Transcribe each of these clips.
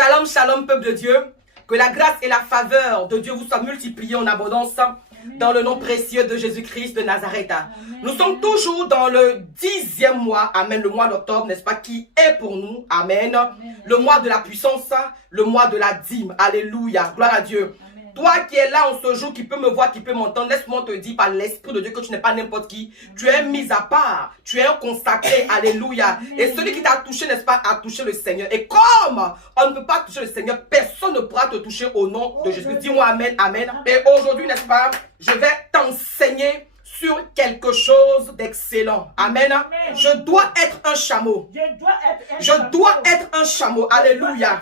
Shalom, shalom, peuple de Dieu. Que la grâce et la faveur de Dieu vous soient multipliées en abondance dans le nom précieux de Jésus-Christ de Nazareth. Nous sommes toujours dans le 10e mois, amen, le mois d'octobre, n'est-ce pas, qui est pour nous, amen, le mois de la puissance, le mois de la dîme, alléluia, gloire à Dieu. Toi qui es là en ce jour, qui peut me voir, qui peut m'entendre, laisse-moi te dire par l'Esprit de Dieu que tu n'es pas n'importe qui. Tu es mis à part. Tu es un consacré. Alléluia. Et celui qui t'a touché, n'est-ce pas, a touché le Seigneur. Et comme on ne peut pas toucher le Seigneur, personne ne pourra te toucher au nom de Jésus. Dis-moi amen, amen. Et aujourd'hui, n'est-ce pas, je vais t'enseigner sur quelque chose d'excellent. Amen. Je dois être un chameau. Je dois être un chameau. Alléluia.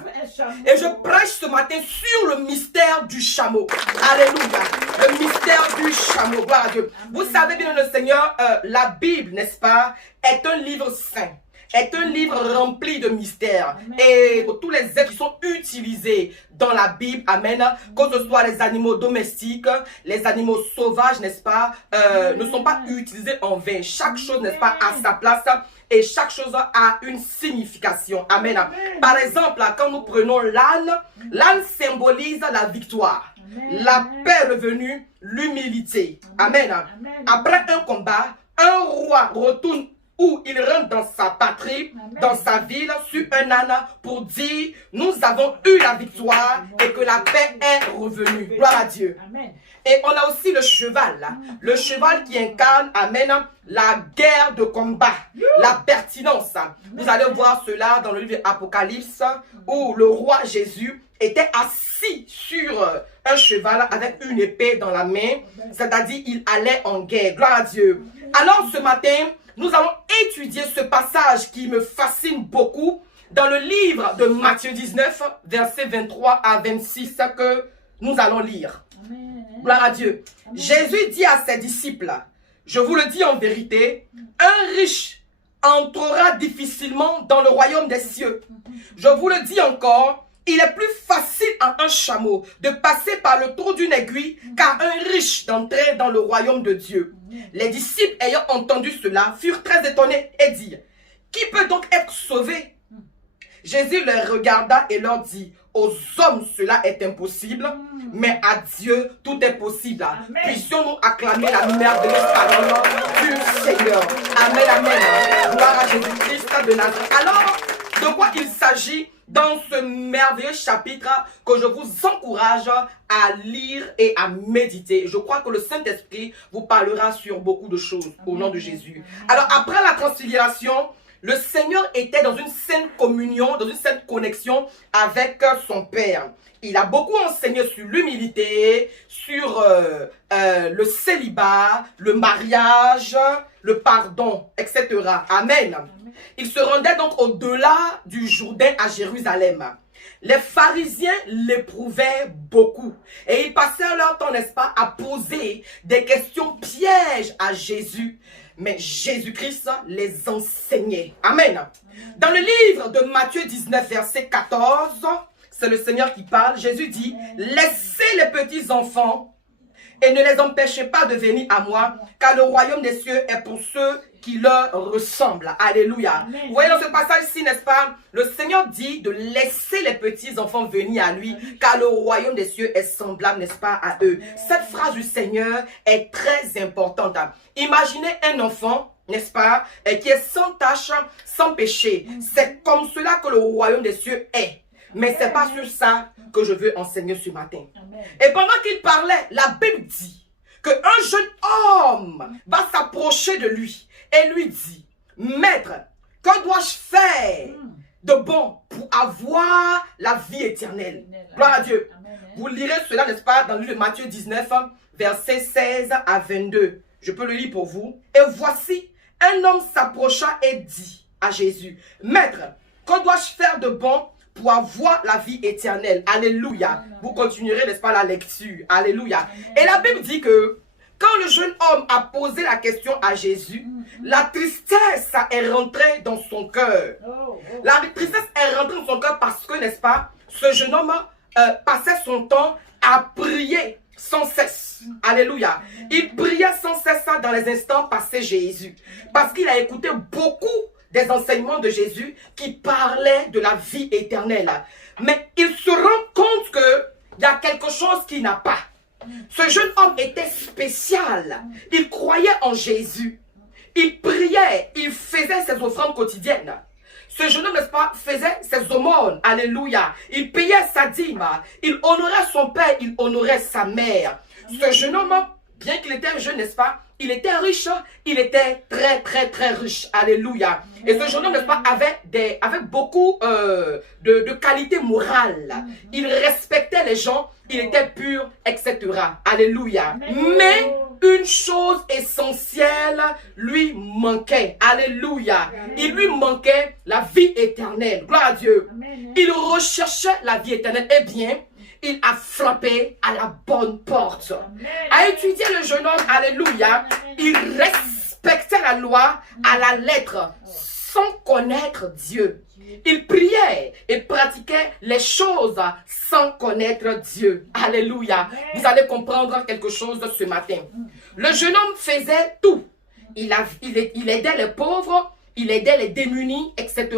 Et je prêche ce matin sur le mystère du chameau. Alléluia. Le mystère du chameau. Gloire à Dieu. Vous savez bien, le Seigneur, la Bible, n'est-ce pas, est un livre saint. Est un livre rempli de mystères. Et pour tous les êtres qui sont utilisés dans la Bible, amen, que ce soit les animaux domestiques, les animaux sauvages, n'est-ce pas, ne sont pas utilisés en vain. Chaque chose, n'est-ce pas, a sa place et chaque chose a une signification. Amen. Par exemple, quand nous prenons l'âne, l'âne symbolise la victoire, la paix revenue, l'humilité. Amen. Après un combat, un roi retourne où il rentre dans sa patrie, dans sa ville, sur un âne pour dire, nous avons eu la victoire et que la paix est revenue. Gloire à Dieu. Et on a aussi le cheval qui incarne, amen, la guerre de combat, la pertinence. Vous allez voir cela dans le livre de l'Apocalypse où le roi Jésus était assis sur un cheval avec une épée dans la main, c'est-à-dire il allait en guerre. Gloire à Dieu. Alors ce matin, nous allons étudier ce passage qui me fascine beaucoup dans le livre de Matthieu 19, versets 23 à 26 que nous allons lire. Amen. Gloire à Dieu. Amen. Jésus dit à ses disciples, je vous le dis en vérité, un riche entrera difficilement dans le royaume des cieux. Je vous le dis encore, il est plus facile à un chameau de passer par le trou d'une aiguille qu'à un riche d'entrer dans le royaume de Dieu. Les disciples ayant entendu cela furent très étonnés et dirent, qui peut donc être sauvé? Jésus les regarda et leur dit, aux hommes cela est impossible, mais à Dieu tout est possible. Puissions-nous acclamer la merveilleuse parole du Seigneur. Amen, amen. Gloire à Jésus-Christ de Nazareth. Alors, de quoi il s'agit dans ce merveilleux chapitre que je vous encourage à lire et à méditer? Je crois que le Saint-Esprit vous parlera sur beaucoup de choses au nom de Jésus. Alors, après la transfiguration, le Seigneur était dans une sainte communion, dans une sainte connexion avec son Père. Il a beaucoup enseigné sur l'humilité, sur le célibat, le mariage, le pardon, etc. Amen. Il se rendait donc au-delà du Jourdain à Jérusalem. Les pharisiens l'éprouvaient beaucoup et ils passèrent leur temps, n'est-ce pas, à poser des questions pièges à Jésus. Mais Jésus-Christ les enseignait. Amen. Dans le livre de Matthieu 19, verset 14, c'est le Seigneur qui parle. Jésus dit, laissez les petits enfants et ne les empêchez pas de venir à moi, car le royaume des cieux est pour ceux qui leur ressemblent. Alléluia. Amen. Vous voyez dans ce passage-ci, n'est-ce pas, le Seigneur dit de laisser les petits enfants venir à lui, car le royaume des cieux est semblable, n'est-ce pas, à eux. Cette phrase du Seigneur est très importante. Imaginez un enfant, n'est-ce pas, qui est sans tache, sans péché. C'est comme cela que le royaume des cieux est. Mais ce n'est pas sur ça que je veux enseigner ce matin. Amen. Et pendant qu'il parlait, la Bible dit qu'un jeune homme va s'approcher de lui et lui dit, Maître, que dois-je faire de bon pour avoir la vie éternelle? Gloire à Dieu. Amen. Vous lirez cela, n'est-ce pas, dans le livre de Matthieu 19, versets 16 à 22. Je peux le lire pour vous. Et voici, un homme s'approcha et dit à Jésus, Maître, que dois-je faire de bon pour avoir la vie éternelle? Alléluia. Amen. Vous continuerez, n'est-ce pas, la lecture. Alléluia. Amen. Et la Bible dit que quand le jeune homme a posé la question à Jésus, la tristesse est rentrée dans son cœur. La tristesse est rentrée dans son cœur parce que, n'est-ce pas, ce jeune homme passait son temps à prier sans cesse. Alléluia. Il priait sans cesse dans les instants passés Jésus. Parce qu'il a écouté beaucoup des enseignements de Jésus qui parlaient de la vie éternelle. Mais il se rend compte qu'il y a quelque chose qui n'a pas. Ce jeune homme était spécial. Il croyait en Jésus. Il priait, il faisait ses offrandes quotidiennes. Ce jeune homme, n'est-ce pas, faisait ses aumônes. Alléluia. Il payait sa dîme. Il honorait son père, il honorait sa mère. Ce jeune homme, bien qu'il était jeune, n'est-ce pas, il était riche, il était très, très, très riche. Alléluia. Et ce jeune homme, n'est-ce pas, avait beaucoup de qualités morales. Il respectait les gens, il était pur, etc. Alléluia. Mais une chose essentielle lui manquait. Alléluia. Il lui manquait la vie éternelle. Gloire à Dieu. Il recherchait la vie éternelle. Eh bien, il a frappé à la bonne porte. A étudié le jeune homme, alléluia, il respectait la loi à la lettre sans connaître Dieu. Il priait et pratiquait les choses sans connaître Dieu. Alléluia. Vous allez comprendre quelque chose ce matin. Le jeune homme faisait tout. Il aidait les pauvres, il aidait les démunis, etc.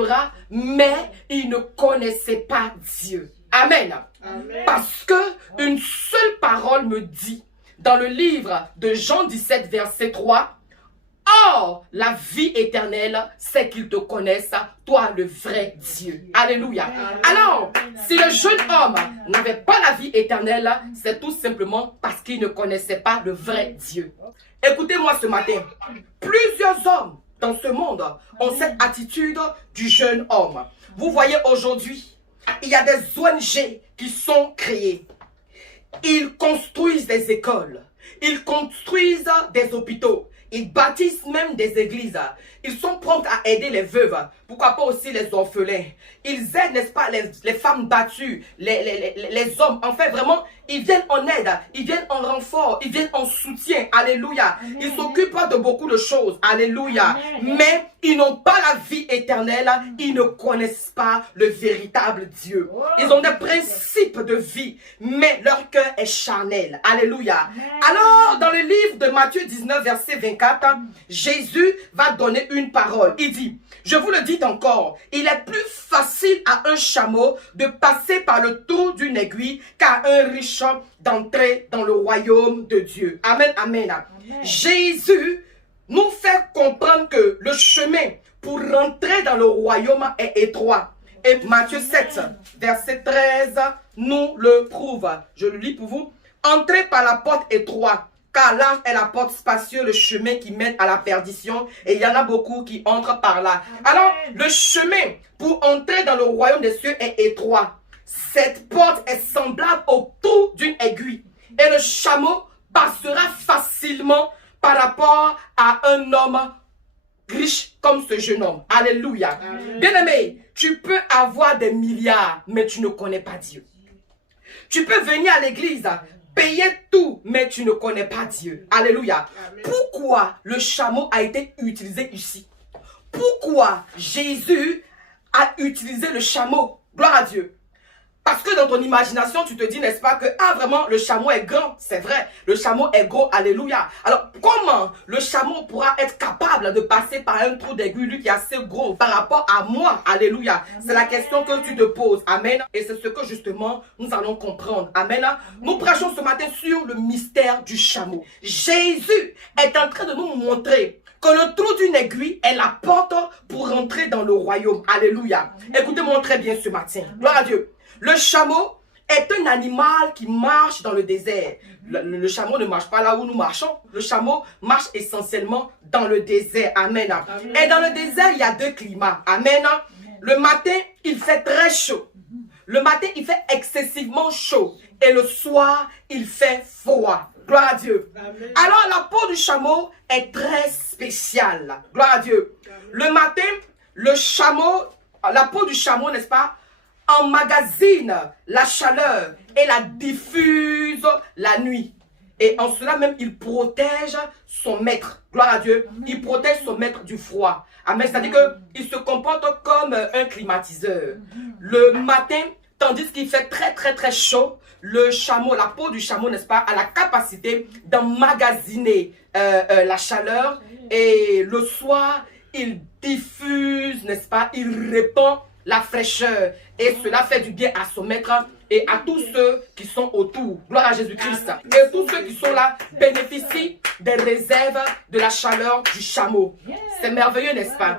Mais il ne connaissait pas Dieu. Amen. Amen. Parce que une seule parole me dit dans le livre de Jean 17, verset 3, « Or, la vie éternelle, c'est qu'ils te connaissent, toi le vrai Dieu. » Alléluia. Amen. Alors, si le jeune homme n'avait pas la vie éternelle, c'est tout simplement parce qu'il ne connaissait pas le vrai Dieu. Écoutez-moi ce matin, plusieurs hommes dans ce monde ont cette attitude du jeune homme. Vous voyez aujourd'hui, il y a des ONG qui sont créées. Ils construisent des écoles. Ils construisent des hôpitaux. Ils bâtissent même des églises. Ils sont prompts à aider les veuves. Pourquoi pas aussi les orphelins. Ils aident, n'est-ce pas, les femmes battues, les hommes. En fait, vraiment, ils viennent en aide. Ils viennent en renfort. Ils viennent en soutien. Alléluia. Amen. Ils s'occupent de beaucoup de choses. Alléluia. Amen. Mais ils n'ont pas la vie éternelle. Ils ne connaissent pas le véritable Dieu. Ils ont des principes de vie, mais leur cœur est charnel. Alléluia. Amen. Alors, dans le livre de Matthieu 19, verset 24, Jésus va donner une parole. Il dit, je vous le dis encore, il est plus facile à un chameau de passer par le trou d'une aiguille qu'à un riche d'entrer dans le royaume de Dieu. Amen, amen. Amen. Jésus nous fait comprendre que le chemin pour rentrer dans le royaume est étroit. Et Matthieu 7, verset 13, nous le prouve. Je le lis pour vous. Entrez par la porte étroite, car large est la porte spacieuse, le chemin qui mène à la perdition, et il y en a beaucoup qui entrent par là. Alors, le chemin pour entrer dans le royaume des cieux est étroit. Cette porte est semblable au trou d'une aiguille, et le chameau passera facilement par rapport à un homme riche comme ce jeune homme. Alléluia. Bien-aimé, tu peux avoir des milliards, mais tu ne connais pas Dieu. Tu peux venir à l'église, payer tout, mais tu ne connais pas Dieu. Alléluia. Amen. Pourquoi le chameau a été utilisé ici? Pourquoi Jésus a utilisé le chameau? Gloire à Dieu. Parce que dans ton imagination, tu te dis, n'est-ce pas, que vraiment, le chameau est grand. C'est vrai, le chameau est gros. Alléluia. Alors, comment le chameau pourra être capable de passer par un trou d'aiguille, lui qui est assez gros, par rapport à moi? Alléluia. C'est la question que tu te poses. Amen. Et c'est ce que, justement, nous allons comprendre. Amen. Nous prêchons ce matin sur le mystère du chameau. Jésus est en train de nous montrer que le trou d'une aiguille est la porte pour rentrer dans le royaume. Alléluia. Écoutez-moi très bien ce matin. Gloire à Dieu. Le chameau est un animal qui marche dans le désert. Le chameau ne marche pas là où nous marchons. Le chameau marche essentiellement dans le désert. Amen. Amen. Et dans le désert, il y a deux climats. Amen. Le matin, il fait très chaud. Le matin, il fait excessivement chaud. Et le soir, il fait froid. Gloire à Dieu. Amen. Alors, la peau du chameau est très spéciale. Gloire à Dieu. Amen. Le matin, le chameau, la peau du chameau, n'est-ce pas, emmagasine la chaleur et la diffuse la nuit. Et en cela même, il protège son maître. Gloire à Dieu. Il protège son maître du froid. Amen. C'est-à-dire qu'il se comporte comme un climatiseur. Le matin, tandis qu'il fait très très très chaud, le chameau, la peau du chameau, n'est-ce pas, a la capacité d'emmagasiner la chaleur. Et le soir, il diffuse, n'est-ce pas, il répand la fraîcheur. Et cela fait du bien à son maître et à tous ceux qui sont autour. Gloire à Jésus-Christ. Et tous ceux qui sont là bénéficient des réserves de la chaleur du chameau. C'est merveilleux, n'est-ce pas?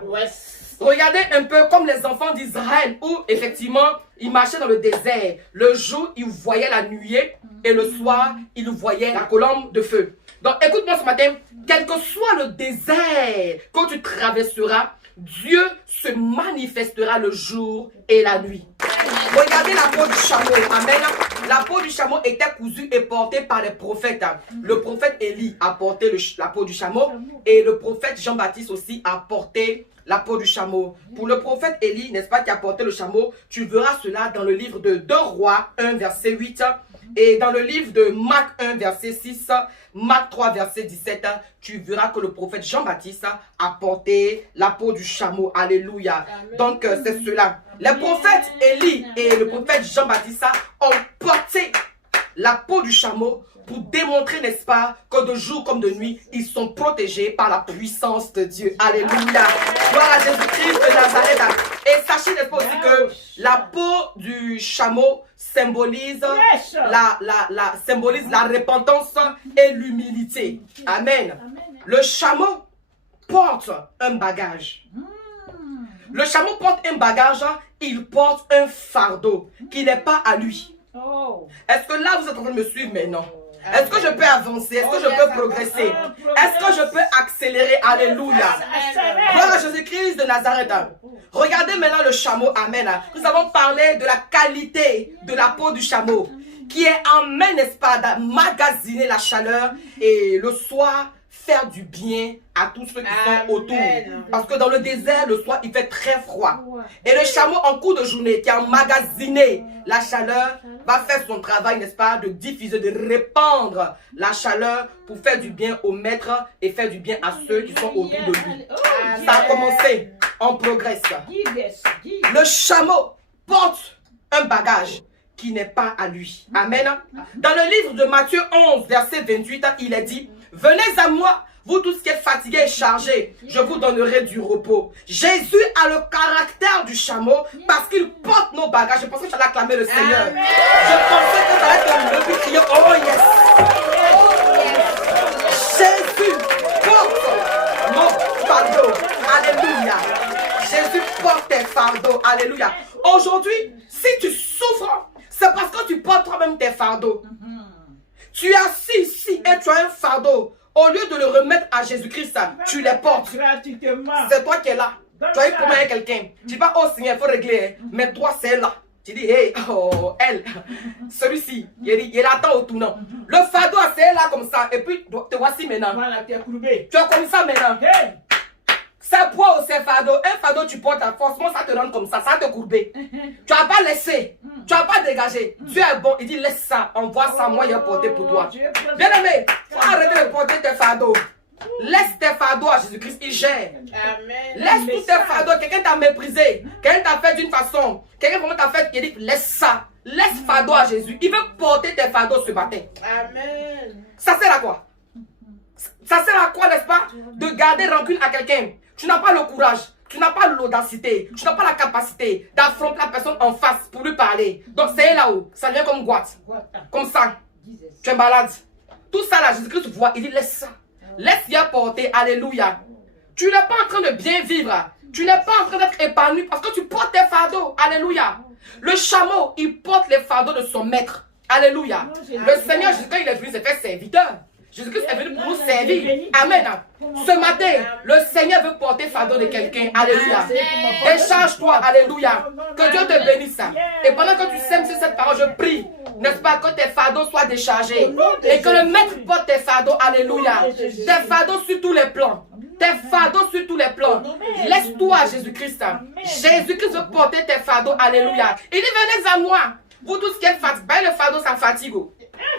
Regardez un peu comme les enfants d'Israël où effectivement ils marchaient dans le désert. Le jour, ils voyaient la nuée et le soir, ils voyaient la colombe de feu. Donc écoute-moi ce matin, quel que soit le désert que tu traverseras, Dieu se manifestera le jour et la nuit. Regardez la peau du chameau. Amen. La peau du chameau était cousue et portée par les prophètes. Le prophète Élie a porté la peau du chameau et le prophète Jean-Baptiste aussi a porté la peau du chameau. Pour le prophète Élie, n'est-ce pas, qui a porté le chameau, tu verras cela dans le livre de 2 Rois 1 verset 8 et dans le livre de Marc 1 verset 6, Marc 3 verset 17, tu verras que le prophète Jean-Baptiste a porté la peau du chameau. Alléluia. Amen. Donc c'est cela. Les prophètes Élie et le prophète Jean-Baptiste ont porté la peau du chameau pour démontrer, n'est-ce pas, que de jour comme de nuit, ils sont protégés par la puissance de Dieu. Alléluia. Gloire à Jésus-Christ de Nazareth. Et sachez, n'est-ce pas, aussi que la peau du chameau symbolise symbolise la repentance et l'humilité. Amen. Le chameau porte un bagage. Le chameau porte un bagage, il porte un fardeau qui n'est pas à lui. Est-ce que là, vous êtes en train de me suivre maintenant? Est-ce que je peux avancer? Est-ce que je peux progresser? Est-ce que je peux accélérer? Alléluia. Gloire à Jésus-Christ de Nazareth. Regardez maintenant le chameau. Amen. Nous avons parlé de la qualité de la peau du chameau qui est amène, n'est-ce pas, d'emmagasiner la chaleur et le soir faire du bien à tous ceux qui sont autour. Parce que dans le désert, le soir, il fait très froid. Et le chameau, en cours de journée, qui a emmagasiné la chaleur, va faire son travail, n'est-ce pas, de diffuser, de répandre la chaleur pour faire du bien au maître et faire du bien à ceux qui sont autour de lui. Ça a commencé, on progresse. Le chameau porte un bagage qui n'est pas à lui. Amen. Dans le livre de Matthieu 11, verset 28, il est dit: venez à moi, vous tous qui êtes fatigués et chargés, je vous donnerai du repos. Jésus a le caractère du chameau parce qu'il porte nos bagages. Je pensais que j'allais acclamer le Seigneur. Amen. Je pensais que ça allait être le crier oh yes. Jésus porte nos fardeaux. Alléluia. Jésus porte tes fardeaux. Alléluia. Aujourd'hui, si tu souffres, c'est parce que tu portes toi-même tes fardeaux. Tu es assis ici et tu as un fardeau. Au lieu de le remettre à Jésus-Christ, tu les portes. C'est toi qui es là. Tu as eu problème avec quelqu'un. Tu dis pas, oh Seigneur, il faut régler. Mais toi, c'est là. Tu dis, hey, oh, elle, celui-ci, il attend au tournant. Le fardeau, c'est là comme ça. Et puis, te voici maintenant. Voilà, tu es courbé. Tu es comme ça maintenant. Hey. C'est poids ou c'est fardeau. Un fardeau, tu portes à forcément, ça te rend comme ça te courber. Tu n'as pas laissé. Tu n'as pas dégagé. Dieu est bon. Il dit, laisse ça. Envoie ça. Moi, il a porté pour toi. Bien aimé, faut arrêter de porter tes fardeaux. Laisse tes fardeaux à Jésus-Christ. Il gère. Amen. Laisse tous tes fardeaux. Quelqu'un t'a méprisé. Quelqu'un t'a fait d'une façon. Quelqu'un vraiment t'a fait. Il dit, laisse ça. Laisse fardeau à Jésus. Il veut porter tes fardeaux ce matin. Amen. Ça sert à quoi? Ça sert à quoi, n'est-ce pas? De garder rancune à quelqu'un. Tu n'as pas le courage, tu n'as pas l'audacité, tu n'as pas la capacité d'affronter la personne en face pour lui parler. Donc c'est là-haut, ça vient comme boîte, comme ça. Tu es malade. Tout ça là, Jésus-Christ voit, il dit laisse ça. Laisse bien porter, alléluia. Tu n'es pas en train de bien vivre. Tu n'es pas en train d'être épanoui parce que tu portes tes fardeaux, alléluia. Le chameau, il porte les fardeaux de son maître, alléluia. Le Seigneur Jésus, quand il est venu, s'est fait serviteur. Jésus-Christ est venu pour nous servir. Amen. Ce matin, le Seigneur veut porter fardeau de quelqu'un. Alléluia. Décharge-toi. Alléluia. Que Dieu te bénisse. Et pendant que tu sèmes sur cette parole, je prie, n'est-ce pas, que tes fardeaux soient déchargés. Et que le Maître porte tes fardeaux. Alléluia. Tes fardeaux sur tous les plans. Tes fardeaux sur tous les plans. Laisse-toi à Jésus-Christ. Jésus-Christ veut porter tes fardeaux. Alléluia. Il dit, venez à moi. Vous tous qui êtes fatigués. Le fardeau, ça fatigue.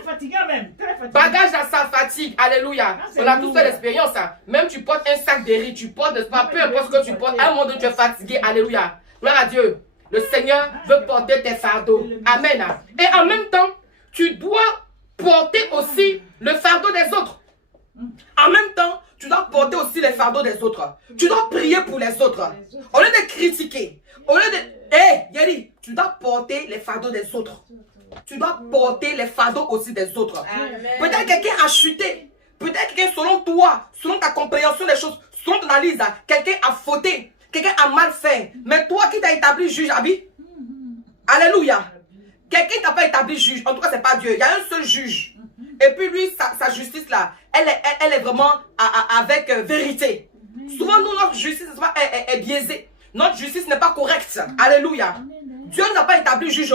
Fatigant même, très fatigant. Bagage à sa fatigue, alléluia. On a tous fait l'expérience. Même tu portes un sac de riz, tu portes, peu importe ce que tu portes, à un moment donné tu es fatigué, alléluia. Gloire à Dieu. Le Seigneur veut porter tes fardeaux. Amen. Et en même temps, tu dois porter aussi le fardeau des autres. En même temps, tu dois porter aussi les fardeaux des autres. Tu dois prier pour les autres. Au lieu de critiquer, au lieu de... Hé, Yeri, tu dois porter les fardeaux des autres. Tu dois porter les fardeaux aussi des autres. Peut-être quelqu'un a chuté. Peut-être quelqu'un, selon toi, selon ta compréhension des choses, selon ton analyse, quelqu'un a fauté. Quelqu'un a mal fait. Mais toi qui t'as établi juge, Abi. Alléluia. Quelqu'un t'a pas établi juge. En tout cas, c'est pas Dieu. Il y a un seul juge. Et puis lui, sa justice là, elle est vraiment avec vérité. Souvent, nous, notre justice est biaisée. Notre justice n'est pas correcte. Alléluia. Dieu n'a pas établi juge.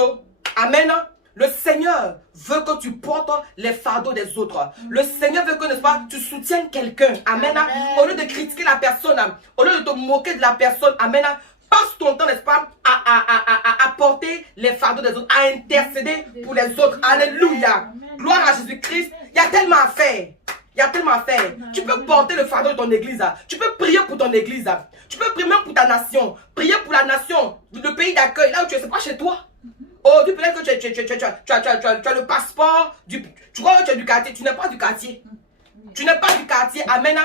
Amen. Le Seigneur veut que tu portes les fardeaux des autres. Le Seigneur veut que, n'est-ce pas, tu soutiennes quelqu'un. Amen. Au lieu de critiquer la personne, au lieu de te moquer de la personne, amen. Passe ton temps, n'est-ce pas, à porter les fardeaux des autres, à intercéder pour les autres. Alléluia. Gloire à Jésus-Christ. Il y a tellement à faire. Il y a tellement à faire. Tu peux porter le fardeau de ton église. Tu peux prier pour ton église. Tu peux prier même pour ta nation. Prier pour la nation, le pays d'accueil, là où tu es, c'est pas chez toi. Oh, tu peut-être que tu as le passeport, tu crois que tu es du quartier, tu n'es pas du quartier. Tu n'es pas du quartier, amen.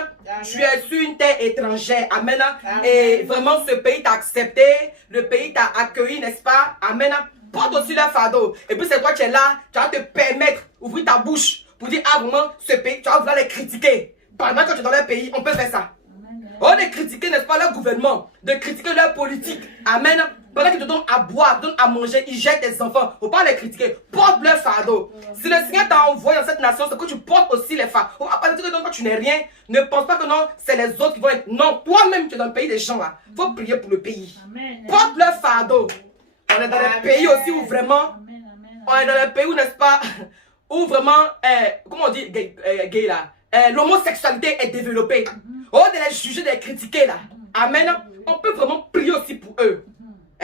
Tu es sur une terre étrangère, amen. Et vraiment, ce pays t'a accepté, le pays t'a accueilli, n'est-ce pas, amen. Porte aussi le fardeau. Et puis c'est toi qui es là, tu vas te permettre d'ouvrir ta bouche pour dire, ah vraiment, ce pays, tu vas vouloir les critiquer. Pendant que tu es dans le pays, on peut faire ça. Oh, de critiquer, n'est-ce pas, leur gouvernement, de critiquer leur politique, amen. Pendant qu'ils te donnent à boire, te donnent à manger, ils jettent tes enfants. Il ne faut pas les critiquer. Porte leur fardeau. Si le Seigneur t'a envoyé dans cette nation, c'est que tu portes aussi les fardeaux. Il ne faut pas dire que non, tu n'es rien. Ne pense pas que non, c'est les autres qui vont être. Non, toi-même, tu es dans le pays des gens là. Il faut prier pour le pays. Amen. Porte leur fardeau. On est dans le pays aussi où vraiment. On est dans le pays où, n'est-ce pas, où vraiment, comment on dit, gay là, l'homosexualité est développée. Oh, de les juger, de les critiquer là. Amen. On peut vraiment prier aussi pour eux.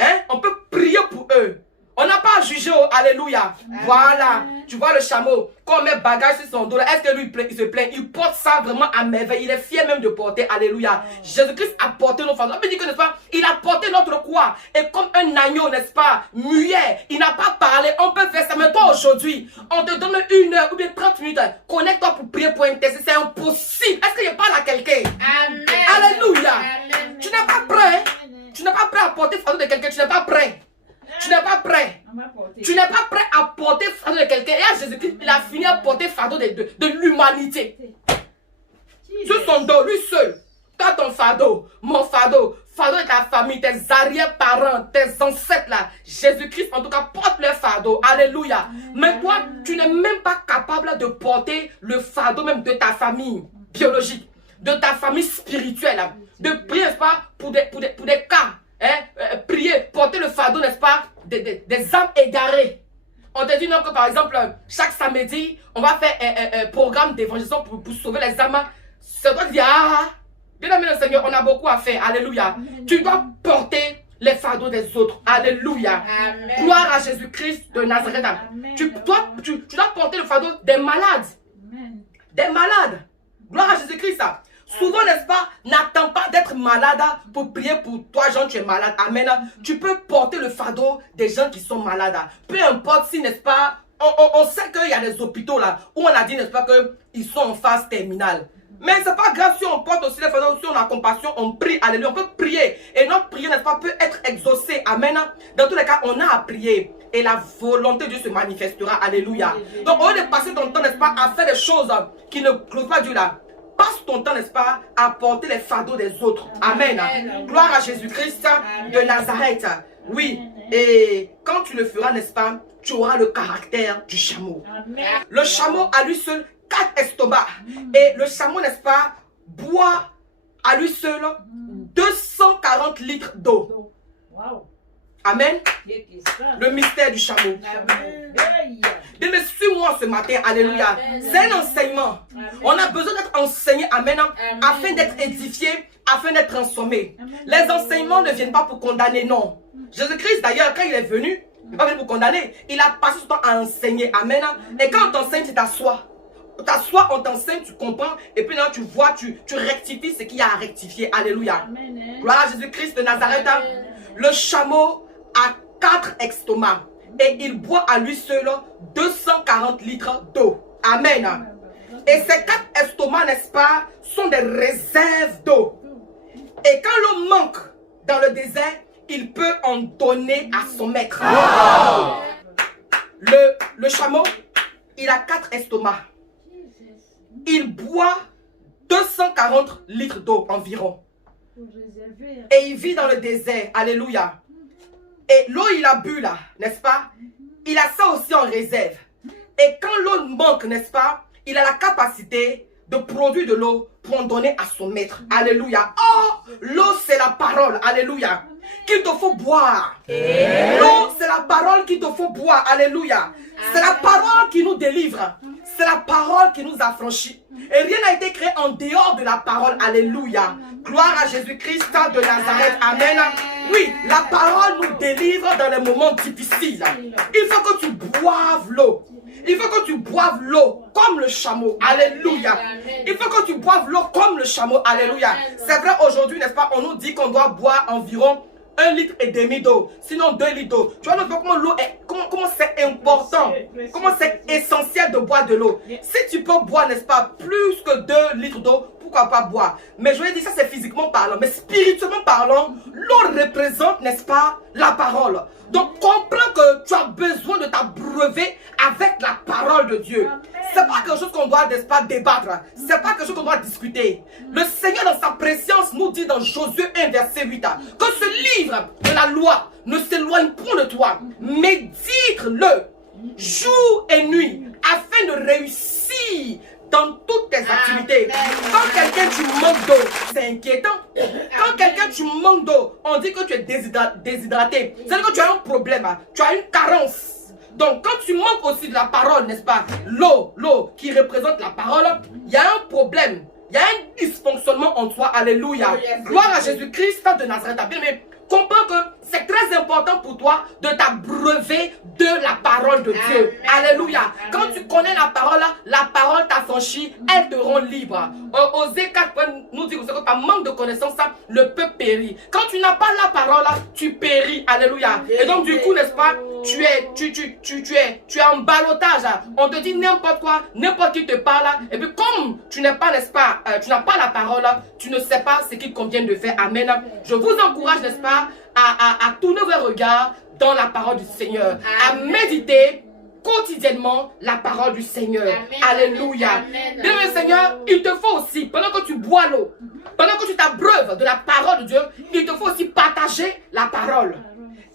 Hein? On peut prier pour eux. On n'a pas à juger. Oh, alléluia. Voilà. Tu vois le chameau. Quand on met bagage sur son dos, est-ce que lui il se plaint? Il porte ça vraiment à merveille. Il est fier même de porter. Alléluia. Jésus-Christ a porté nos fardeaux. On peut dire que, n'est-ce pas, il a porté notre croix. Et comme un agneau, n'est-ce pas, muet, il n'a pas parlé. On peut faire ça. Mais toi, aujourd'hui, on te donne 1 heure ou bien 30 minutes. Connecte-toi pour prier pour intercéder. C'est impossible. Est-ce que je parle à quelqu'un? Amen. Alléluia. Amen. Tu n'es pas prêt. Tu n'es pas prêt à porter le fardeau de quelqu'un. Tu n'es pas prêt. Tu n'es pas prêt. Tu n'es pas prêt à porter le fardeau de quelqu'un. Et à Jésus-Christ, il a fini à porter le fardeau de l'humanité. Sur son dos, lui seul. Toi, ton fardeau, mon fardeau, fardeau de ta famille, tes arrière-parents, tes ancêtres là. Jésus-Christ, en tout cas, porte le fardeau. Alléluia. Mais toi, tu n'es même pas capable de porter le fardeau même de ta famille biologique, de ta famille spirituelle. De prier, n'est-ce pas, pour des cas. Prier, porter le fardeau, n'est-ce pas, des âmes égarées. On te dit non que par exemple, chaque samedi, on va faire un programme d'évangélisation pour sauver les âmes. C'est toi qui dis, bien aimé le Seigneur, on a beaucoup à faire. Alléluia. Tu dois porter les fardeaux des autres. Alléluia. Amen. Gloire à Jésus-Christ de Nazareth. Tu dois porter le fardeau des malades. Amen. Des malades. Gloire à Jésus-Christ. Souvent, n'est-ce pas, n'attends pas d'être malade pour prier pour toi, Jean, tu es malade. Amen. Tu peux porter le fardeau des gens qui sont malades. Peu importe si, n'est-ce pas, on sait qu'il y a des hôpitaux là, où on a dit, n'est-ce pas, qu'ils sont en phase terminale. Mais c'est pas grave si on porte aussi les fardeaux, si on a compassion, on prie. Alléluia, on peut prier. Et notre prière, n'est-ce pas, peut être exaucée. Amen. Dans tous les cas, on a à prier. Et la volonté de Dieu se manifestera. Alléluia. Donc, au lieu de passer ton temps, n'est-ce pas, à faire des choses qui ne glorifient pas Dieu là, passe ton temps, n'est-ce pas, à porter les fardeaux des autres. Amen. Amen. Gloire à Jésus-Christ de Nazareth. Oui. Et quand tu le feras, n'est-ce pas, tu auras le caractère du chameau. Amen. Le chameau à lui seul 4 estomacs. Et le chameau, n'est-ce pas, boit à lui seul 240 litres d'eau. Wow. Amen. Le mystère du chameau. Amen. Bien, mais suis-moi ce matin. Alléluia. C'est un enseignement. Amen. On a besoin d'être enseigné. Amen. Amen. Afin d'être édifié, afin d'être transformé. Amen. Les enseignements ne viennent pas pour condamner, non. Jésus-Christ, d'ailleurs, quand il est venu, il n'est pas venu pour condamner. Il a passé son temps à enseigner. Amen. Et quand on t'enseigne, tu t'assois. T'assois, on t'enseigne, tu comprends. Et puis là, tu vois, tu rectifies ce qu'il y a à rectifier. Alléluia. Amen. Gloire à Jésus-Christ de Nazareth. Amen. Le chameau a 4 estomacs. Et il boit à lui seul 240 litres d'eau. Amen. Et ces 4 estomacs, n'est-ce pas, sont des réserves d'eau. Et quand l'eau manque dans le désert, il peut en donner à son maître. Le chameau, il a 4 estomacs. Il boit 240 litres d'eau environ. Et il vit dans le désert. Alléluia. Et l'eau, il a bu là, n'est-ce pas? Il a ça aussi en réserve. Et quand l'eau manque, n'est-ce pas? Il a la capacité de produire de l'eau pour en donner à son maître. Alléluia. Oh, l'eau, c'est la parole. Alléluia. Qu'il te faut boire. L'eau, c'est la parole qu'il te faut boire. Alléluia. C'est la parole qui nous délivre. C'est la parole qui nous affranchit. Et rien n'a été créé en dehors de la parole. Alléluia. Gloire à Jésus-Christ de Nazareth. Amen. Oui, la parole nous délivre dans les moments difficiles. Il faut que tu boives l'eau. Il faut que tu boives l'eau comme le chameau. Alléluia. Il faut que tu boives l'eau comme le chameau. Alléluia. C'est vrai, aujourd'hui, n'est-ce pas, on nous dit qu'on doit boire environ 1,5 litre d'eau, sinon 2 litres d'eau. Tu vois comment l'eau est, comment c'est important, comment c'est essentiel de boire de l'eau. Si tu peux boire, n'est-ce pas, plus que 2 litres d'eau, pourquoi pas boire? Mais je vais dire ça, c'est physiquement parlant. Mais spirituellement parlant, l'eau représente, n'est-ce pas, la parole. Donc comprends que tu as besoin de t'abreuver avec la parole de Dieu. C'est pas quelque chose qu'on doit, n'est-ce pas, débattre. C'est pas quelque chose qu'on doit discuter. Le Seigneur dans sa préscience nous dit dans Josué 1 verset 8 que ce livre de la loi ne s'éloigne point de toi. Médite-le jour et nuit afin de réussir dans toutes tes activités. Quand quelqu'un tu manques d'eau, c'est inquiétant. Quand quelqu'un tu manques d'eau, on dit que tu es déshydraté. C'est-à-dire que tu as un problème, tu as une carence. Donc quand tu manques aussi de la parole, n'est-ce pas, l'eau qui représente la parole, il y a un problème. Il y a un dysfonctionnement en toi. Alléluia. Gloire à Jésus-Christ de Nazareth. Mais comprends que c'est très important pour toi de t'abreuver de la parole de Dieu. Alléluia. Quand tu connais la parole t'affranchit, elle te rend libre. Osée 4 nous dit que par manque de connaissance, le peuple périt. Quand tu n'as pas la parole, tu péris. Alléluia. Et donc du coup, n'est-ce pas, tu es en ballottage. On te dit n'importe quoi, n'importe qui te parle. Et puis comme tu n'es pas, n'est-ce pas, tu n'as pas la parole, tu ne sais pas ce qu'il convient de faire. Amen. Je vous encourage, n'est-ce pas, à tourner vos regards dans la parole du Seigneur, à méditer quotidiennement la parole du Seigneur. Amen. Alléluia. Bien, le Seigneur, il te faut aussi, pendant que tu bois l'eau, pendant que tu t'abreuves de la parole de Dieu, il te faut aussi partager la parole.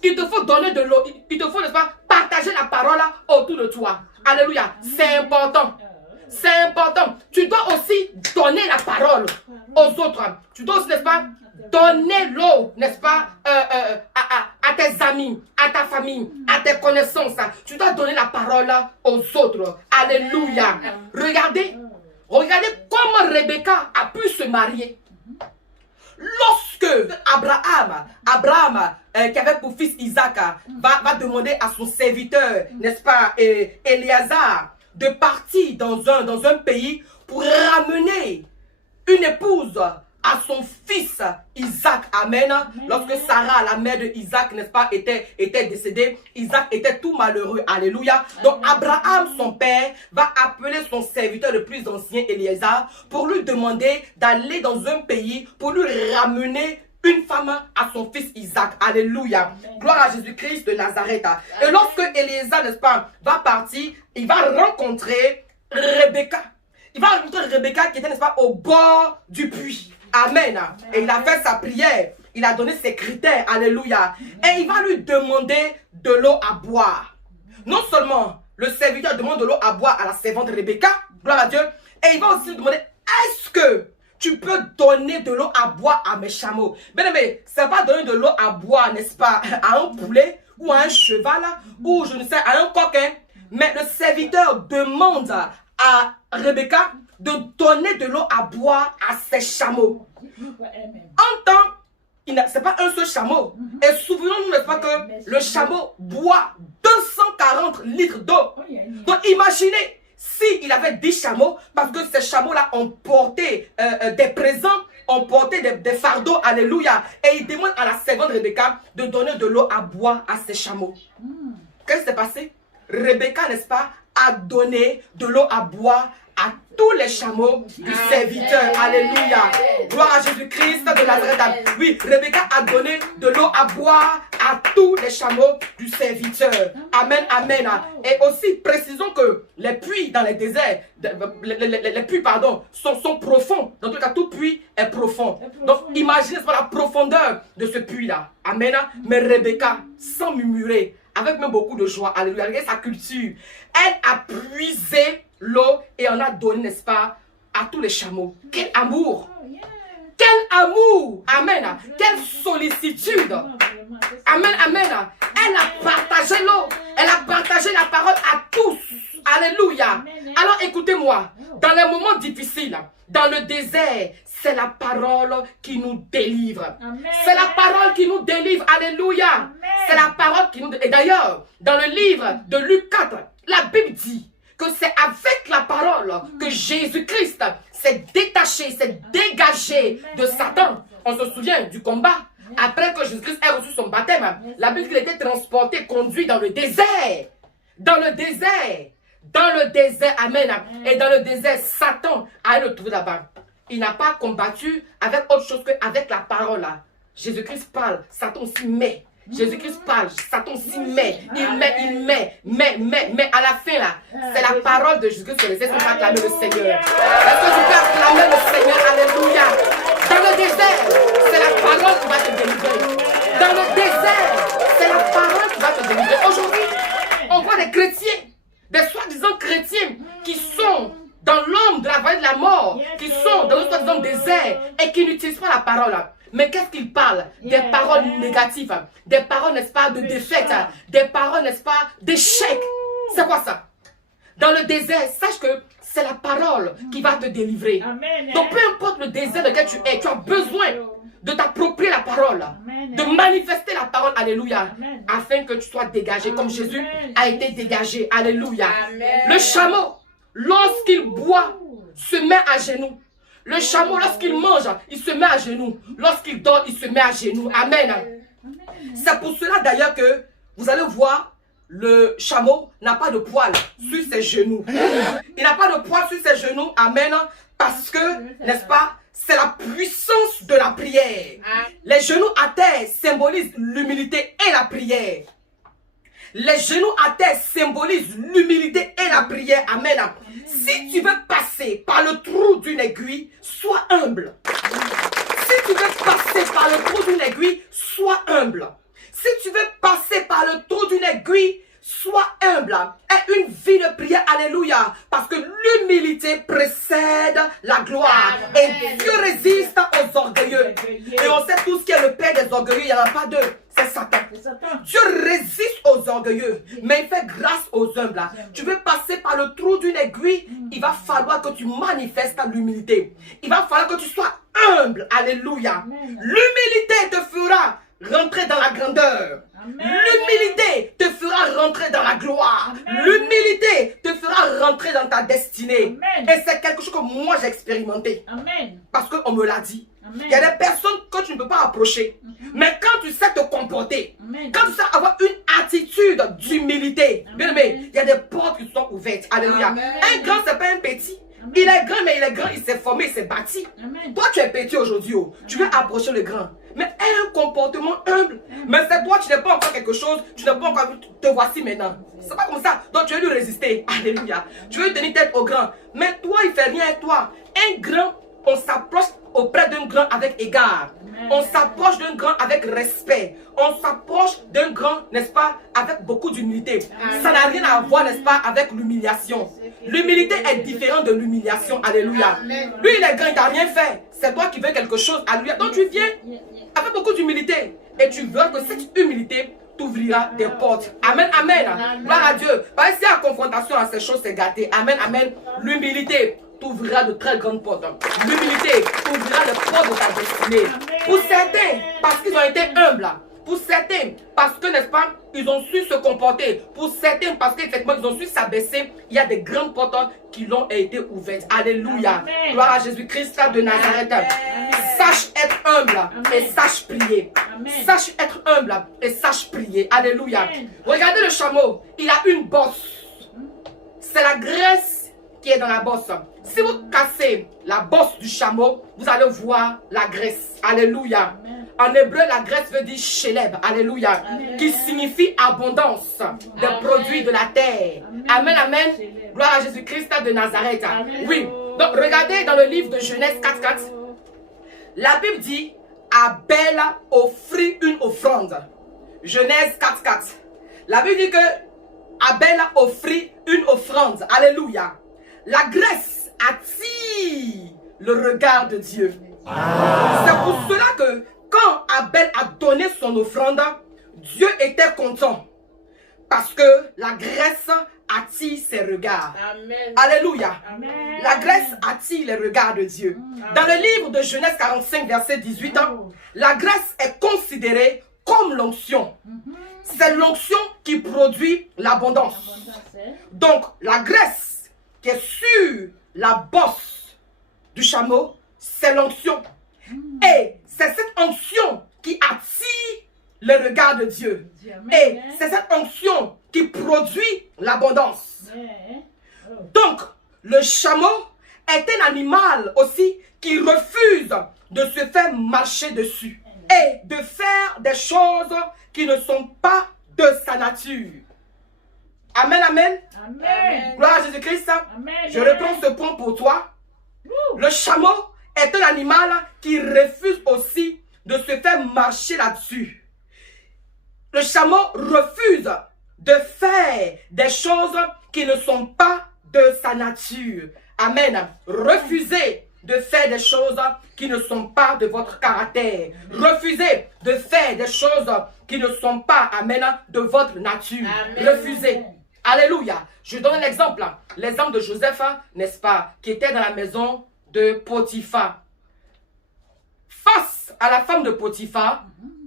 Il te faut donner de l'eau. Il te faut, n'est-ce pas, partager la parole autour de toi. Alléluia. C'est important. C'est important. Tu dois aussi donner la parole aux autres. Tu dois aussi, n'est-ce pas, donner l'eau, n'est-ce pas, à tes amis, à ta famille, à tes connaissances. Tu dois donner la parole aux autres. Alléluia. Regardez comment Rebecca a pu se marier. Lorsque Abraham, qui avait pour fils Isaac, va demander à son serviteur, n'est-ce pas, Éléazar, de partir dans un pays pour ramener une épouse à son fils Isaac. Amen. Lorsque Sarah, la mère de Isaac, n'est-ce pas, était décédée, Isaac était tout malheureux. Alléluia. Donc Abraham, son père, va appeler son serviteur le plus ancien, Éléazar, pour lui demander d'aller dans un pays pour lui ramener une femme à son fils Isaac. Alléluia. Gloire à Jésus-Christ de Nazareth. Et lorsque Éléazar, n'est-ce pas, va partir, il va rencontrer Rebecca. Il va rencontrer Rebecca qui était, n'est-ce pas, au bord du puits. Amen. Et il a fait sa prière. Il a donné ses critères. Alléluia. Et il va lui demander de l'eau à boire. Non seulement le serviteur demande de l'eau à boire à la servante Rebecca, gloire à Dieu, et il va aussi lui demander, est-ce que tu peux donner de l'eau à boire à mes chameaux? Bien aimé, c'est pas donner de l'eau à boire, n'est-ce pas, à un poulet ou à un cheval ou je ne sais, à un coquin. Mais le serviteur demande à Rebecca de donner de l'eau à boire à ses chameaux. En temps, c'est pas un seul chameau. Et souvenons-nous, n'est-ce pas, que le chameau boit 240 litres d'eau. Donc imaginez s'il avait 10 chameaux, parce que ces chameaux-là ont porté des présents, ont porté des fardeaux. Alléluia. Et il demande à la servante Rebecca de donner de l'eau à boire à ses chameaux. Qu'est-ce qui s'est passé? Rebecca, n'est-ce pas, a donné de l'eau à boire à tous les chameaux du serviteur. Alléluia. Gloire à Jésus-Christ de Nazareth. Oui, Rebecca a donné de l'eau à boire à tous les chameaux du serviteur. Amen, amen. Et aussi, précisons que les puits dans les déserts, les puits, pardon, sont profonds. Dans tout cas, tout puits est profond. Donc, imaginez la profondeur de ce puits-là. Amen. Mais Rebecca, sans murmurer, avec même beaucoup de joie, alléluia, regardez sa culture. Elle a puisé l'eau et en a donné, n'est-ce pas, à tous les chameaux. Quel amour! Quel amour! Amen! Quelle sollicitude! Amen, amen! Elle a partagé l'eau. Elle a partagé la parole à tous. Alléluia! Alors écoutez-moi, dans les moments difficiles, dans le désert, c'est la parole qui nous délivre. C'est la parole qui nous délivre. Alléluia! C'est la parole qui nous délivre. Et d'ailleurs, dans le livre de Luc 4, la Bible dit que c'est avec la parole que Jésus-Christ s'est détaché, s'est dégagé de Satan. On se souvient du combat. Après que Jésus-Christ ait reçu son baptême, la Bible dit qu'il était transporté, conduit dans le désert. Dans le désert. Dans le désert. Amen. Et dans le désert, Satan a le trouver là-bas. Il n'a pas combattu avec autre chose qu'avec la parole. Jésus-Christ parle, Satan s'y met. Jésus-Christ parle, Satan s'y met. Il met. À la fin, là, c'est la parole de Jésus-Christ sur les esprits qui va acclamer le Seigneur. Est-ce que tu peux acclamer le Seigneur? Alléluia. Dans le désert, c'est la parole qui va te délivrer. Dans le désert, c'est la parole qui va te délivrer. Aujourd'hui, on voit des chrétiens, des soi-disant chrétiens qui sont dans l'ombre de la vallée de la mort, qui sont dans le soi-disant désert et qui n'utilisent pas la parole. Mais qu'est-ce qu'ils parlent? Des paroles négatives, des paroles, n'est-ce pas, de défaite, des paroles, n'est-ce pas, d'échec. C'est quoi ça? Dans le désert, sache que c'est la parole qui va te délivrer. Donc peu importe le désert dans lequel tu es, tu as besoin de t'approprier la parole, de manifester la parole, alléluia, afin que tu sois dégagé comme Jésus a été dégagé, alléluia. Le chameau, lorsqu'il boit, se met à genoux. Le chameau, lorsqu'il mange, il se met à genoux. Lorsqu'il dort, il se met à genoux. Amen. C'est pour cela d'ailleurs que vous allez voir, le chameau n'a pas de poils sur ses genoux. Il n'a pas de poils sur ses genoux. Amen. Parce que, n'est-ce pas, c'est la puissance de la prière. Les genoux à terre symbolisent l'humilité et la prière. Les genoux à terre symbolisent l'humilité et la prière. Amen. Si tu veux passer par le trou d'une aiguille, sois humble. Si tu veux passer par le trou d'une aiguille, sois humble. Si tu veux passer par le trou d'une aiguille, sois humble. Et une vie de prière, alléluia. Parce que l'humilité précède la gloire. Et Dieu résiste aux orgueilleux. Et on sait tous qui est le père des orgueilleux, il n'y en a pas deux. C'est Satan. Dieu résiste aux orgueilleux, mais il fait grâce aux humbles. Tu veux passer par le trou d'une aiguille, il va falloir que tu manifestes l'humilité. Il va falloir que tu sois humble. Alléluia. L'humilité te fera rentrer dans la grandeur. L'humilité te fera rentrer dans la gloire. L'humilité te fera rentrer dans ta destinée. Et c'est quelque chose que moi j'ai expérimenté. Parce qu'on me l'a dit. Il y a des personnes que tu ne peux pas approcher. Mais quand tu sais te comporter, quand tu sais avoir une attitude d'humilité, bien aimé, il y a des portes qui sont ouvertes. Alléluia. Un grand, c'est pas un petit. Il est grand, mais il est grand, il s'est formé, il s'est bâti. Toi, tu es petit aujourd'hui. Tu veux approcher le grand. Mais aie un comportement humble. Mais c'est toi, tu n'es pas encore quelque chose. Tu n'es pas encore, te voici maintenant. C'est pas comme ça. Donc tu veux lui résister. Alléluia. Tu veux tenir tête au grand. Mais toi, il ne fait rien avec toi. Un grand, on s'approche auprès d'un grand avec égard. On s'approche d'un grand avec respect. On s'approche d'un grand, n'est-ce pas, avec beaucoup d'humilité. Ça n'a rien à voir, n'est-ce pas, avec l'humiliation. L'humilité est différente de l'humiliation. Alléluia. Lui, il est grand, il t'a rien fait. C'est toi qui veux quelque chose. Alléluia. Donc tu viens avec beaucoup d'humilité. Et tu veux que cette humilité t'ouvrira des portes. Amen, amen. Gloire à Dieu. Parce que si la confrontation à ces choses, c'est gâté. Amen, amen. L'humilité t'ouvrira de très grandes portes. L'humilité t'ouvrira les portes de ta destinée. Pour certains, parce qu'ils ont été humbles. Pour certains, parce que, n'est-ce pas, ils ont su se comporter. Pour certains, parce qu'effectivement, ils ont su s'abaisser. Il y a des grandes portes qui l'ont été ouvertes. Alléluia. Amen. Gloire à Jésus-Christ de Nazareth. Amen. Sache être humble. Amen. Et sache prier. Amen. Sache être humble et sache prier. Alléluia. Amen. Regardez le chameau. Il a une bosse. C'est la graisse qui est dans la bosse. Si vous cassez la bosse du chameau, vous allez voir la graisse. Alléluia. En hébreu, la graisse veut dire Sheleb. Alléluia. Qui signifie abondance des produits de la terre. Amen, amen. Gloire à Jésus-Christ de Nazareth. Oui. Donc, regardez dans le livre de Genèse 4:4. La Bible dit, Abel offrit une offrande. Genèse 4:4. La Bible dit que Abel offrit une offrande. Alléluia. La graisse attire le regard de Dieu. C'est pour cela que quand Abel a donné son offrande, Dieu était content. Parce que la graisse attire ses regards. Amen. Alléluia. Amen. La graisse attire les regards de Dieu. Dans le livre de Genèse 45, verset 18, la graisse est considérée comme l'onction. C'est l'onction qui produit l'abondance. Donc, la graisse qui est sur la bosse du chameau, c'est l'onction. Et c'est cette onction qui attire le regard de Dieu. Et c'est cette onction qui produit l'abondance. Donc, le chameau est un animal aussi qui refuse de se faire marcher dessus et de faire des choses qui ne sont pas de sa nature. Amen, amen. Amen. Gloire à Jésus-Christ. Amen. Je reprends ce point pour toi. Le chameau est un animal qui refuse aussi de se faire marcher là-dessus. Le chameau refuse de faire des choses qui ne sont pas de sa nature. Amen. Refusez de faire des choses qui ne sont pas de votre caractère. Refusez de faire des choses qui ne sont pas, amen, de votre nature. Amen. Refusez. Alléluia. Je donne un exemple. L'exemple de Joseph, n'est-ce pas, qui était dans la maison de Potiphar. Face à la femme de Potiphar,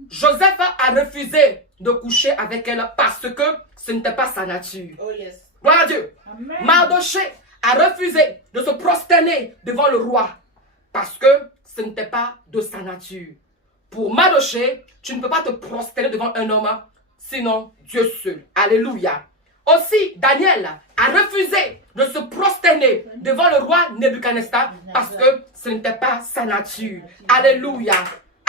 Joseph a refusé de coucher avec elle parce que ce n'était pas sa nature. Oh yes. Gloire à Dieu. Amen. Mardoché a refusé de se prosterner devant le roi parce que ce n'était pas de sa nature. Pour Mardoché, tu ne peux pas te prosterner devant un homme, sinon Dieu seul. Alléluia. Aussi, Daniel a refusé de se prosterner devant le roi Nebuchadnezzar parce que ce n'était pas sa nature. Alléluia.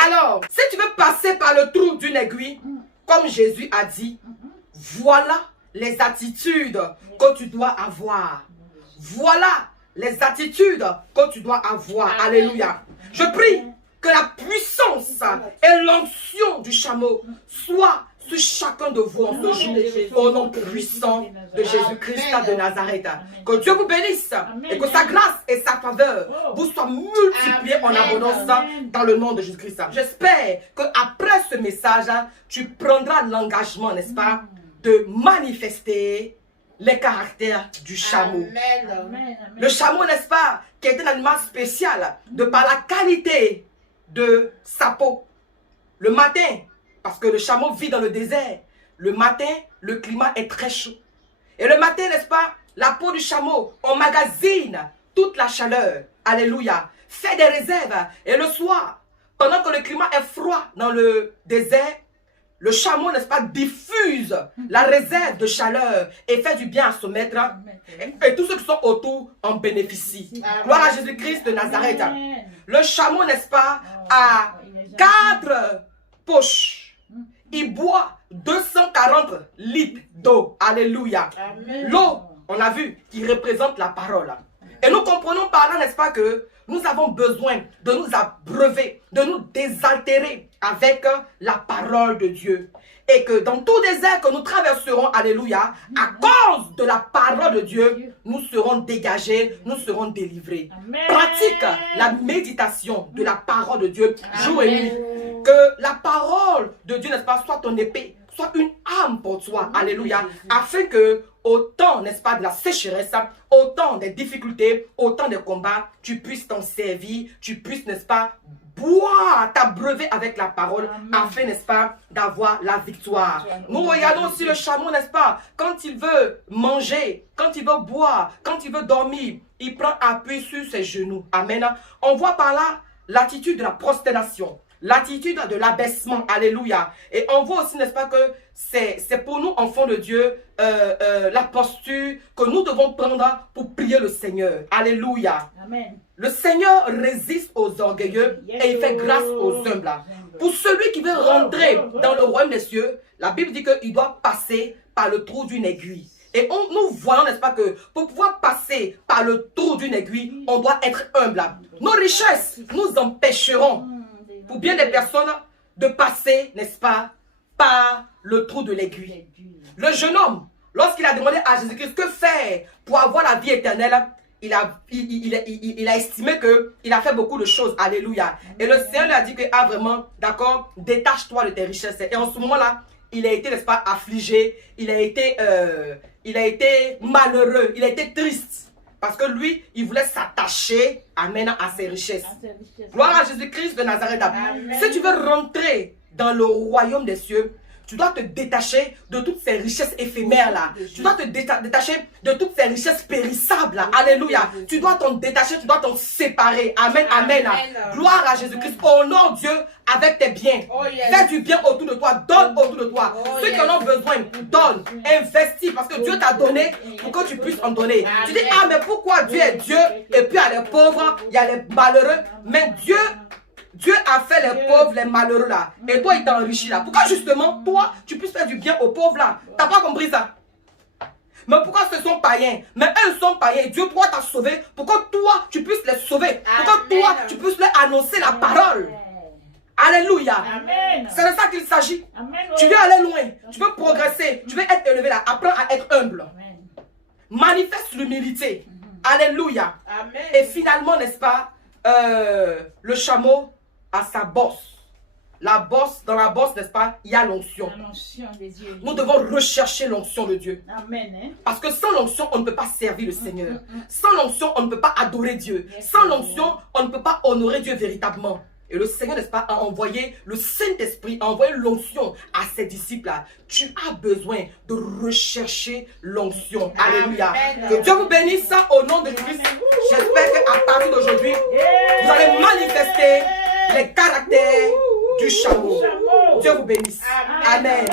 Alors, si tu veux passer par le trou d'une aiguille, comme Jésus a dit, voilà les attitudes que tu dois avoir. Voilà les attitudes que tu dois avoir. Alléluia. Je prie que la puissance et l'onction du chameau soient sur chacun de vous en ce jour, au nom puissant de Jésus-Christ de Nazareth. Que Dieu vous bénisse et que sa grâce et sa faveur vous soient multipliées en abondance dans le nom de Jésus-Christ. J'espère qu'après ce message, tu prendras l'engagement, n'est-ce pas, de manifester les caractères du chameau. Amen. Le chameau, n'est-ce pas, qui est un animal spécial de par la qualité de sa peau. Le matin, parce que le chameau vit dans le désert, le matin, le climat est très chaud. Et le matin, n'est-ce pas, la peau du chameau emmagasine toute la chaleur. Alléluia. Fait des réserves. Et le soir, pendant que le climat est froid dans le désert, le chameau, n'est-ce pas, diffuse la réserve de chaleur et fait du bien à son maître. Et tous ceux qui sont autour en bénéficient. Gloire à Jésus-Christ de Nazareth. Le chameau, n'est-ce pas, a 4 poches. Il boit 240 litres d'eau. Alléluia. L'eau, on a vu, qui représente la parole. Et nous comprenons par là, n'est-ce pas, que nous avons besoin de nous abreuver, de nous désaltérer avec la parole de Dieu. Et que dans tout désert que nous traverserons, alléluia, à cause de la parole de Dieu, nous serons dégagés, nous serons délivrés. Amen. Pratique la méditation de la parole de Dieu jour et nuit. Que la parole de Dieu, n'est-ce pas, soit ton épée, soit une âme pour toi, alléluia, afin que autant, n'est-ce pas, de la sécheresse, autant des difficultés, autant de combats, tu puisses t'en servir, tu puisses, n'est-ce pas, boire, t'abreuver avec la parole, afin, n'est-ce pas, d'avoir la victoire. Nous regardons aussi le chameau, n'est-ce pas, quand il veut manger, quand il veut boire, quand il veut dormir, il prend appui sur ses genoux. Amen. On voit par là l'attitude de la prosternation. l'attitude de l'abaissement. Alléluia. Et on voit aussi, n'est-ce pas, que c'est pour nous, enfants de Dieu, la posture que nous devons prendre pour prier le Seigneur. Alléluia. Amen. Le Seigneur résiste aux orgueilleux et il fait grâce aux humbles. Pour celui qui veut rentrer dans le royaume des cieux, la Bible dit qu'il doit passer par le trou d'une aiguille. Et nous voyons, n'est-ce pas, que pour pouvoir passer par le trou d'une aiguille, on doit être humble. Nos richesses nous empêcheront, pour bien des personnes, de passer, n'est-ce pas, par le trou de l'aiguille. Le jeune homme, lorsqu'il a demandé à Jésus-Christ que faire pour avoir la vie éternelle, il a estimé qu'il a fait beaucoup de choses. Alléluia. Et le Seigneur lui a dit que, ah vraiment, d'accord, détache-toi de tes richesses. Et en ce moment-là, il a été, n'est-ce pas, affligé, il a été malheureux, il a été triste. Parce que lui, il voulait s'attacher, amen, à ses richesses. Gloire à Jésus-Christ de Nazareth. Si tu veux rentrer dans le royaume des cieux, tu dois te détacher de toutes ces richesses éphémères là. Tu dois te détacher de toutes ces richesses périssables là. Alléluia. Tu dois t'en détacher, tu dois t'en séparer. Amen, amen. Gloire à Jésus-Christ. Honore Dieu avec tes biens. Fais du bien autour de toi. Donne autour de toi. Ceux qui en ont besoin, donne. Investis parce que Dieu t'a donné pour que tu puisses en donner. Tu dis, ah mais pourquoi Dieu est Dieu et puis il y a les pauvres, il y a les malheureux. Mais Dieu a fait les pauvres, les malheureux là. Et toi, il t'a enrichi là. Pourquoi justement, toi, tu puisses faire du bien aux pauvres là? T'as pas compris ça? Mais pourquoi ce sont païens? Mais eux sont païens. Dieu, toi, t'a sauvé. Pourquoi toi, tu puisses les sauver? Pourquoi toi, tu puisses leur annoncer la parole? Alléluia. C'est de ça qu'il s'agit. Tu veux aller loin. Tu veux progresser. Tu veux être élevé là. Apprends à être humble. Manifeste l'humilité. Alléluia. Et finalement, n'est-ce pas, le chameau a sa bosse. Dans la bosse, n'est-ce pas, il y a l'onction. Nous devons rechercher l'onction de Dieu. Amen. Parce que sans l'onction, on ne peut pas servir le Seigneur. Sans l'onction, on ne peut pas adorer Dieu. Sans l'onction, on ne peut pas honorer Dieu véritablement. Et le Seigneur, n'est-ce pas, a envoyé le Saint-Esprit, a envoyé l'onction à ses disciples-là. Tu as besoin de rechercher l'onction. Alléluia. Que Dieu vous bénisse au nom de Christ. J'espère qu'à partir d'aujourd'hui, vous allez manifester les caractères du chameau. Dieu vous bénisse. Amen.